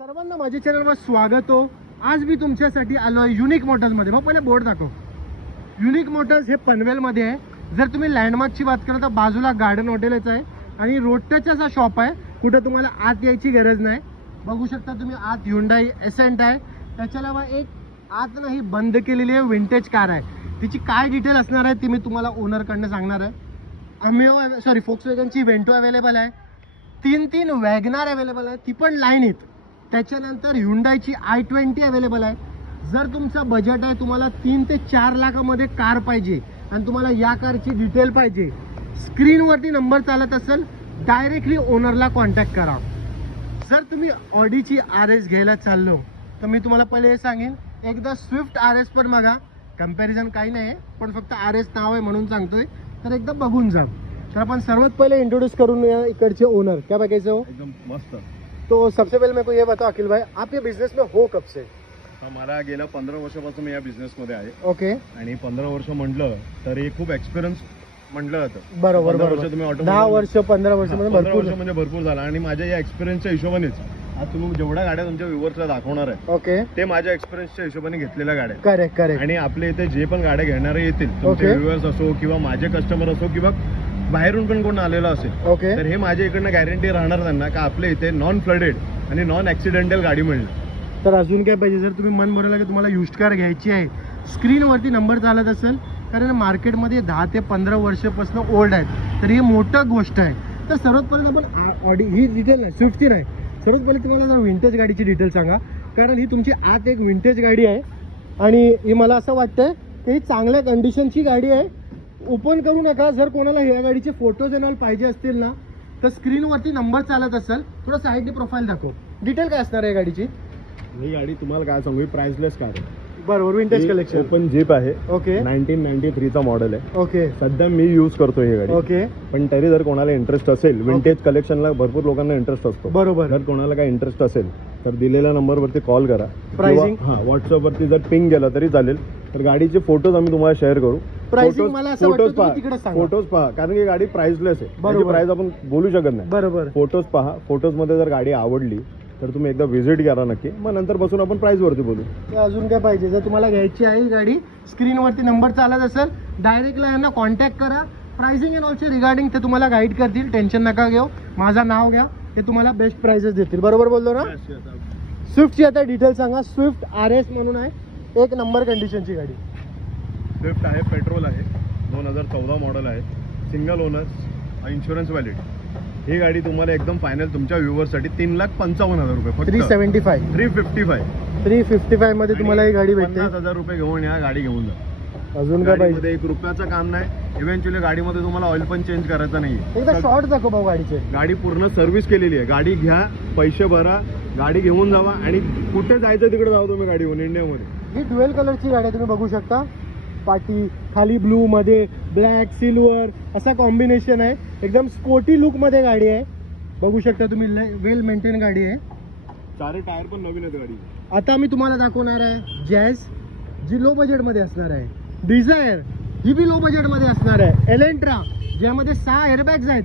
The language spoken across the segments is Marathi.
सर्वांना माझ्या चॅनलवर स्वागत हो. आज मी तुमच्यासाठी आलो आहे युनिक मोटर्समध्ये. मग पहिले बोर्ड दाखव. युनिक मोटर्स हे पनवेलमध्ये आहे. जर तुम्ही लँडमार्कची बात करा तर बाजूला गार्डन हॉटेलच आहे आणि रोड टचचा शॉप आहे. कुठे तुम्हाला आत यायची गरज नाही. बघू शकता तुम्ही आत ह्युंडाई एसेंट आहे. त्याच्या अलावा एक आत नाही बंद केलेली आहे विंटेज कार आहे. तिची काय डिटेल असणार आहे ती मी तुम्हाला ओनरकडनं सांगणार आहे. फोक्सवॅगनची वेंटो अवेलेबल आहे. तीन वॅगनार अवेलेबल आहे, ती पण लाईनीत. त्याच्यानंतर ह्युंडाईची i20 अवेलेबल आहे. जर तुमचा बजेट आहे तुम्हाला 3 ते 4 लाखामध्ये कार पाहिजे आणि तुम्हाला या कारची डिटेल पाहिजे, स्क्रीनवरती नंबर चालत असेल डायरेक्टली ओनरला कॉन्टॅक्ट करा. जर तुम्ही ऑडीची RS घ्यायला चाललो तर मी तुम्हाला पहिले हे सांगेन, एकदा स्विफ्ट RS पण बघा. कंपॅरिझन काही नाही आहे, पण फक्त RS नाव आहे म्हणून सांगतोय, तर एकदा बघून जा. तर आपण सर्वात पहिले इंट्रोड्यूस करून या इकडचे ओनर. क्या बघायचं हो? एकदम मस्त. तो सबसे पहले मेरे को ये बताओ अखिल भाई, आप ये बिजनेस में हो कब से? मला गेल्या 15 वर्षापासून मी या बिझनेस मध्ये आहे. ओके. आणि 15 वर्ष म्हटलं तर हे खूप एक्सपिरियन्स म्हटलं जातं. बरोबर. 10 वर्ष तुम्ही 10 वर्ष 15 वर्ष म्हणजे 15 भरपूर वर्ष म्हणजे भरपूर झाला. आणि माझ्या या एक्सपिरियन्सच्या हिशोबानेच आज तुम्ही जेवढ्या गाड्या तुमच्या व्ह्यूअर्सला दाखवणार आहे ओके ते माझ्या एक्सपिरियन्सच्या हिशोबाने घेतलेल्या गाड्या. करेक्ट. आणि आपले इथे जे पण गाड्या घेणारे येतील तुमचे व्ह्यूअर्स असो किंवा माझे कस्टमर असो किंवा बाहेरून पण कोण आलेला असेल, ओके, तर हे माझ्या इकडनं गॅरंटी राहणार त्यांना का आपल्या इथे नॉन फ्लडेड आणि नॉन ऍक्सिडेंटल गाडी मिळणार. तर अजून काय पाहिजे? जर तुम्ही मन भरवलं की तुम्हाला युज्ड कार घ्यायची आहे, स्क्रीनवरती नंबर चालत असेल, कारण मार्केटमध्ये 10 ते 15 वर्षापासून ओल्ड आहेत, तर ही मोठं गोष्ट आहे. तर सर्वात पहिले आपण ऑडी ही डिटेल नाही, स्विफ्टची नाही, सर्वात पहिले तुम्हाला विंटेज गाडीची डिटेल सांगा. कारण ही तुमची आत एक विंटेज गाडी आहे आणि ही मला असं वाटतंय की ही चांगल्या कंडिशनची गाडी आहे. ओपन करू नका. जर कोणाला ह्या गाडीचे फोटोज एंड ऑल पाहिजे असतील ना तर स्क्रीनवरती नंबर चालत असेल, थोडं साईडने प्रोफाईल दाखव. डिटेल काय असणार आहे गाडीची? ही गाडी तुम्हाला काय सांगू, प्राइसलेस कार आहे. बरोबर. Vintage collection. ओपन जीप आहे. ओके. 1993 मॉडेल आहे. ओके. सध्या मी यूज करतो ही गाडी. ओके. पण तरी जर कोणाला इंटरेस्ट असेल, विंटेज कलेक्शनला भरपूर लोकांना इंटरेस्ट असतो. बरोबर. जर कोणाला काय इंटरेस्ट असेल तर दिलेल्या नंबरवरती कॉल करा. प्राइसिंग व्हॉट्सअपवरती जर पिंग गेला तरी चालेल. तर गाडीचे फोटोज आम्ही तुम्हाला शेअर करू. प्राइसिंग मला असं वाटतं तुम्ही तिकडे सांगा. फोटोज पहा, कारण की गाडी प्राइसलेस आहे. त्याची प्राइस आपण बोलू शकत नाही. बरोबर. फोटोज पहा. फोटोज मध्ये जर गाडी आवडली तर तुम्ही एकदा व्हिजिट करा नक्की. मग नंतर बसून आपण प्राइस वरती बोलू. अजून काय पाहिजे? जर तुम्हाला घ्यायची आहे गाडी, स्क्रीनवरती नंबर चालत असेल, डायरेक्टला यांना कॉन्टॅक्ट करा. प्राइसिंग अँड ऑल्सो रिगार्डिंग ते तुम्हाला गाईड करतील. टेन्शन नका घेऊ. माझं नाव घ्या, ते तुम्हाला बेस्ट प्राइसेस देतील. बरोबर बोललो ना? स्विफ्टची आता डिटेल सांगा. स्विफ्ट RS म्हणून आहे, एक नंबर कंडिशनची गाडी. स्विफ्ट आहे, पेट्रोल आहे, 2014 मॉडेल आहे, सिंगल ओनर, इन्शुरन्स व्हॅलिड. ही गाडी तुम्हाला एकदम फायनल तुमच्या व्ह्यूअरसाठी 3,55,000 रुपये फक्त. 355 मध्ये तुम्हाला ही गाडी भेटते. 50,000 रुपये घेऊन या, गाडी घेऊन जा. अजून काय पाहिजे? 1 रुपयाचं काम नाही. इव्हेंच्युअली गाडीमध्ये तुम्हाला ऑइल पण चेंज करायचं नाहीये. एकदा शॉर्ट दाखव भाऊ गाडीचे. गाडी पूर्ण सर्व्हिस केलेली आहे. गाडी घ्या, पैसे भरा, गाडी घेऊन जावा आणि कुठे जायचं तिकडे जाऊ तुम्ही गाडी घेऊन. इंडियामध्ये ही ड्युएल कलरची गाडी आहे, तुम्ही बघू शकता. पाटी खाली ब्लू मध्ये ब्लॅक सिल्वर असा कॉम्बिनेशन आहे. एकदम स्पोर्टी लुक मध्ये गाडी आहे. बघू शकता तुम्ही, वेल मेंटेन गाडी आहे. 4 टायर पण नवीन आहेत गाडी. आता मी तुम्हाला दाखवणार आहे जॅज, जी लो बजेट मध्ये असणार आहे. डिझायर, ही बी लो बजेट मध्ये असणार आहे. एलेंट्रा, ज्यामध्ये 6 एअरबॅग्स आहेत,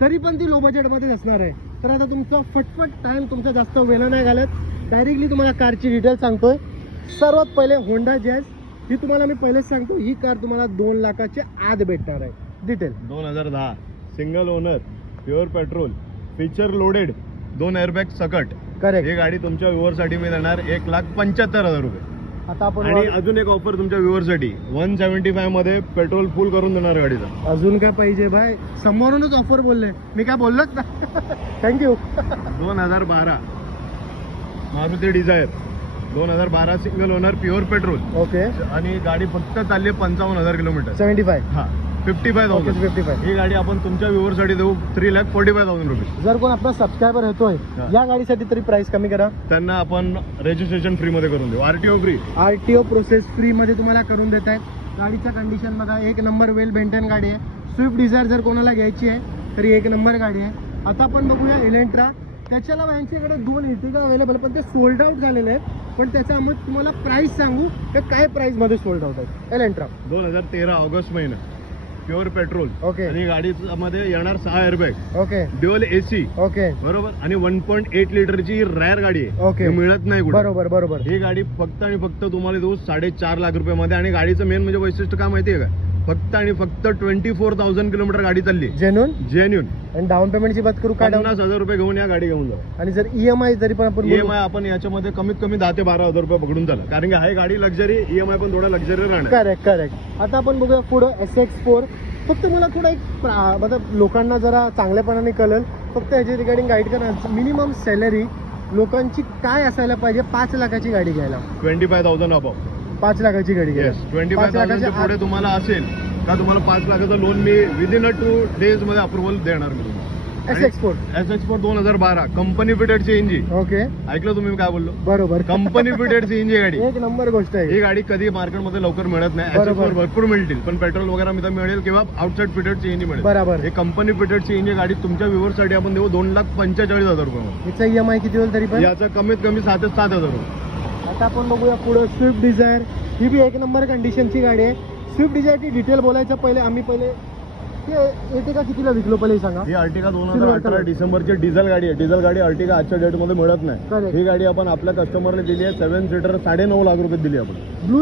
तरी पण ती लो बजेट मध्ये असणार आहे. तर आता तुमचा फटफट टाइम, तुमचा जास्त वेळ नाही घालत, डायरेक्टली तुम्हाला कारची डिटेल सांगतोय. सर्वात पहिले होंडा जॅज. ही तुम्हाला मी पहिलेच सांगतो, ही कार तुम्हाला 2 लाखाच्या आत भेटणार आहे. Detail 2010 single owner, pure petrol, feature loaded, 2 airbag सकट. करेक्ट. ही गाडी तुमच्या व्ह्यूअरसाठी मी देणार 1,75,000 रुपये. आता आपण आणि अजून एक ऑफर तुमच्या व्ह्यूअरसाठी 175 मध्ये पेट्रोल फुल करून देणार गाडीचा. अजून काय पाहिजे भाई? समोरूनच ऑफर बोलले, मी काय बोललोच ना. Thank you. 2012 Maruti Dzire, 2012 single owner, pure petrol. Okay. आणि गाडी फक्त चालली 55,000 किलोमीटर. 75. हा, 55,000. 55. ही गाडी आपण तुमच्या व्ह्यूअरसाठी देऊ 3,45,000 रुपये. जर कोण आपला सबस्क्रायबर होतोय या गाडीसाठी तरी प्राइस कमी करा. त्यांना आपण रजिस्ट्रेशन फ्री मध्ये करून देऊ. RTO free. RTO process free मध्ये तुम्हाला करून देत आहेत. गाडीचं कंडिशन बघा, एक नंबर वेल मेंटेन गाडी आहे. स्विफ्ट डिझायर जर कोणाला घ्यायची आहे तरी एक नंबर गाडी आहे. आता आपण बघूया इलेंट्रा. त्याच्याला यांच्याकडे 2 इर्टिगा अवेलेबल, पण ते सोल्ड आउट झालेले आहेत. पण त्याच्यामुळे तुम्हाला प्राइस सांगू तर काय प्राइस मध्ये सोल्ड आउट आहे. एलेंट्रा 2013 ऑगस्ट महिना. Pure petrol. ओके. आणि गाडीमध्ये येणार 6 airbag, okay dual AC, okay बरोबर. आणि 1.8 लिटरची रॅर गाडी आहे. ओके. हे मिळत नाही कुठे. बरोबर बरोबर. ही गाडी फक्त आणि फक्त तुम्हाला देऊ 4.5 लाख रुपयामध्ये. आणि गाडीचं मेन म्हणजे वैशिष्ट्य काय माहितीये का, फक्त आणि फक्त 24,000 किलोमीटर गाडी चालली. जेन्युन. आणि डाऊन पेमेंटची बात करू का, 50,000 रुपये घेऊन या गाडी घेऊन जा. आणि जर ईएमआय जरी पण आपण ईएमआय आपण याच्यामध्ये कमीत कमी 10 ते 12,000 रुपये पकडून झाला. कारण की हा गाडी लक्झरी, ईएमआय पण थोडा लक्झरी राहणार. करेक्ट. आता आपण बघूया पुढं SX4. फक्त मला थोडा एक मतलब लोकांना जरा चांगल्यापणाने कळेल, फक्त याची रिगार्डिंग गाईड करा. मिनिमम सॅलरी लोकांची काय असायला पाहिजे 5 लाखाची गाडी घ्यायला? 25,000 अबाव. 5 लाखाची गाडी घ्यायला. 25,000 पुढे तुम्हाला असेल का तुम्हाला 5 लाखाचं लोन मी विदिन 2 डेज मध्ये अप्रुव्हल देणार मी तुम्हाला. SX4 2012 company fitted CNG. Okay. ऐकलं तुम्ही काय बोललो? बरोबर. कंपनी फिटेड सीएनजी गाडी. एक नंबर गोष्ट आहे. ही गाडी कधी मार्केटमध्ये लवकर मिळत नाही. SX4 भरपूर मिळतील, पण पेट्रोल वगैरे मिळेल किंवा आउटसाइड फिटेड सीएनजी मिळेल. बरोबर. हे कंपनी फिटेड सीएनजी गाडी तुमच्या व्ह्युअर्ससाठी आपण देऊ 2,45,000 रुपये. याचा ईएमआय किती होईल तरी पण? याचा कमीत कमी 7 ते 7,000 रुपये. आता आपण बघूया पुढे स्विफ्ट डिझायर. ही बी एक नंबर कंडिशनची गाडी आहे. स्विफ्ट डिझायरची डिटेल बोलायचं पहिले येते का कितीला विकलो पहिले सांगा. ही अर्टिगा 2018 डिसेंबरची डिझेल गाडी आहे. डिझेल गाडी अर्टिगा आजच्या डेट मध्ये मिळत नाही. ही गाडी आपण आपल्या कस्टमरला दिली आहे 7 सीटर 9.5 लाख रुपये दिली आपण.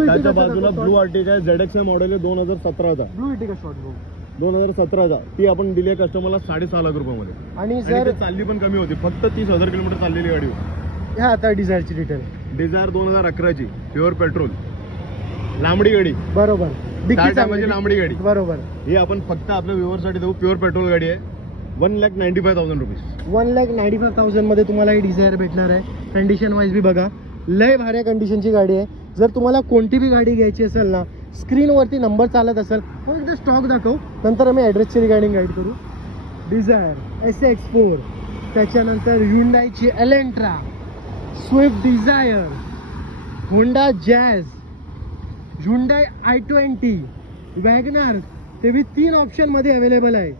त्याच्या बाजूला ब्लू अर्टिगा आहे, ZX मॉडेल आहे 2017चा. ब्लू अर्टिगा शॉर्ट ब्लू 2017चा. ती आपण दिली आहे कस्टमरला 6.5 लाख रुपयामध्ये. आणि जर चालली पण कमी होती, फक्त 30,000 किलोमीटर चाललेली गाडी होती. ह्या आता डिझायरची डिटेल. डिझायर 2011ची प्युअर पेट्रोल लांबडी गाडी. बरोबर. लांबडी गाडी. बरोबर. ही आपण फक्त आपल्या व्ह्युअरसाठी देऊ. प्युअर पेट्रोल गाडी आहे. 1,95,000 रुपीज. 1,95,000 मध्ये तुम्हाला ही डिझायर भेटणार आहे. कंडिशन वाईज बी बघा, लय भारी कंडिशनची गाडी आहे. जर तुम्हाला कोणती बी गाडी घ्यायची असेल ना, स्क्रीनवरती नंबर चालत असेल मग एकदा स्टॉक दाखव, नंतर आम्ही ॲड्रेसची रिगार्डिंग गाईड करू. डिझायर, SX4, त्याच्यानंतर ह्युंडाईची Elantra, Swift Dzire, Honda Jazz, Hyundai i20, WagonR, ते बी 3 ऑप्शन मध्ये अवेलेबल आहे.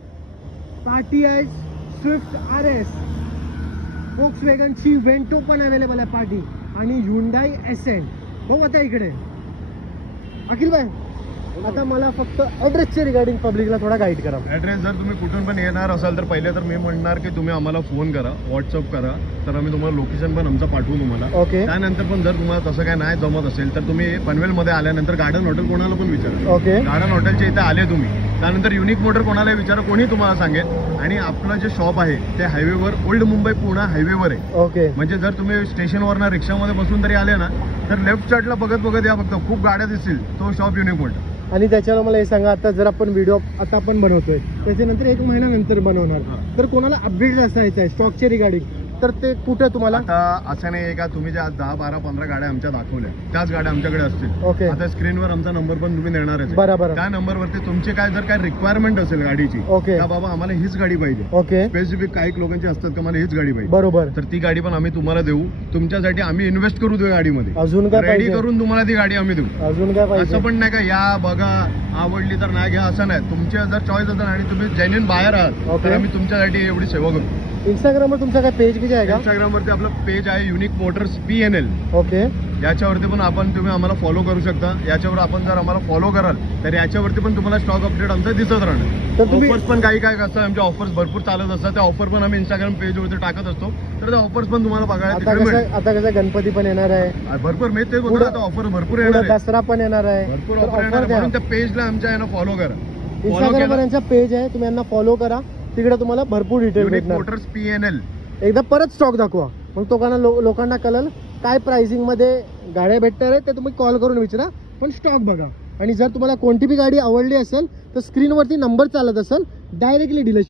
पार्टी आहे, स्विफ्ट RS, वॉक्सवॅगनची वेंटो पण अवेलेबल आहे पार्टी, आणि ह्युंडाई एसेंट. हो आता इकडे अखिल भाई, आता मला फक्त ॲड्रेसचे रिगार्डिंग पब्लिकला थोडा गाईड करा. ॲड्रेस जर तुम्ही कुठून पण येणार असाल तर पहिले तर मी म्हणणार की तुम्ही आम्हाला फोन करा, व्हॉट्सअप करा, तर आम्ही तुम्हाला लोकेशन पण आमचं पाठवू तुम्हाला. ओके. त्यानंतर पण जर तुम्हाला तसं काय नाही जमत असेल तर तुम्ही पनवेलमध्ये आल्यानंतर गार्डन हॉटेल कोणाला पण विचारा. ओके. गार्डन हॉटेलच्या इथे आले तुम्ही, त्यानंतर युनिक मोटर कोणाला विचारा, कोणी तुम्हाला सांगेल. आणि आपलं जे शॉप आहे ते हायवेवर, ओल्ड मुंबई पुणे हायवेवर आहे. ओके. म्हणजे जर तुम्ही स्टेशनवरनं रिक्षामध्ये बसून तरी आले ना तर लेफ्ट साईडला बघत या, फक्त खूप गाड्या दिसतील, तो शॉप युनिक मोटर. आणि त्याच्यावर मला हे सांगा, आता जर आपण व्हिडिओ आता आपण बनवतोय त्याच्यानंतर 1 महिन्यानंतर बनवणार, तर कोणाला अपडेट असायचं आहे स्टॉकचे रिगार्डिंग, तर ते कुठं तुम्हाला? आता असं नाही का तुम्ही ज्या 10, 12, 15 गाड्या आमच्या दाखवल्या त्याच गाड्या आमच्याकडे असतील. ओके. आता स्क्रीनवर आमचा नंबर पण तुम्ही देणारच. बरोबर. त्या नंबरवरती तुमची काय जर काय रिक्वायरमेंट असेल गाडीची, ओके, का बाबा आम्हाला हीच गाडी पाहिजे, ओके, स्पेसिफिक काही लोकांची असतात का मला हीच गाडी पाहिजे, बरोबर, तर ती गाडी पण आम्ही तुम्हाला देऊ. तुमच्यासाठी आम्ही इन्व्हेस्ट करू त्या गाडीमध्ये. अजून काय रेडी पाहिजे? करून तुम्हाला ती गाडी आम्ही देऊ. अजून काय पाहिजे? असं पण नाही का या बघा आवडली तर नाही घ्या, असं नाही. तुमच्या जर चॉईस असेल आणि तुम्ही जेन्युइन बाहेर आहात तर आम्ही तुमच्यासाठी एवढी सेवा करू. इंस्टाग्रामवर तुमचा काय पेज किती आहे का? इंस्टाग्रामवरती आपलं पेज आहे युनिक मोटर्स PNL. ओके. याच्यावरती पण तुम्ही आम्हाला फॉलो करू शकता. याच्यावर आपण जर आम्हाला फॉलो कराल तर याच्यावरती पण तुम्हाला स्टॉक अपडेट आमचा दिसत राहणार. तर तुम्ही ऑफर्स पण काही काय असतात, आमच्या ऑफर्स भरपूर चालत असतात. त्या ऑफर पण आम्ही इंस्टाग्राम पेजवरती टाकत असतो, तर त्या ऑफर्स पण तुम्हाला बघायला आता कसं गणपती पण येणार आहे भरपूर. मी तेच बोलतो, आता ऑफर भरपूर येणार आहे, दसरा पण येणार आहे, भरपूर ऑफर येणार आहे. म्हणून त्या पेजला आमच्या यांना फॉलो करा. इंस्टाग्रामवर यांचा पेज आहे, तुम्ही यांना फॉलो करा, तिकडे तुम्हाला भरपूर डिटेल युनिक भेटणार. Motors PNL. एकदा परत स्टॉक दाखवा, मग लोकांना कळेल काय प्राइसिंग मध्ये गाड्या भेटणार आहेत, ते तुम्ही कॉल करून विचारा, पण स्टॉक बघा. आणि जर तुम्हाला कोणती बी गाडी आवडली असेल तर स्क्रीनवरती नंबर चालत असेल, डायरेक्टली डीलरशिप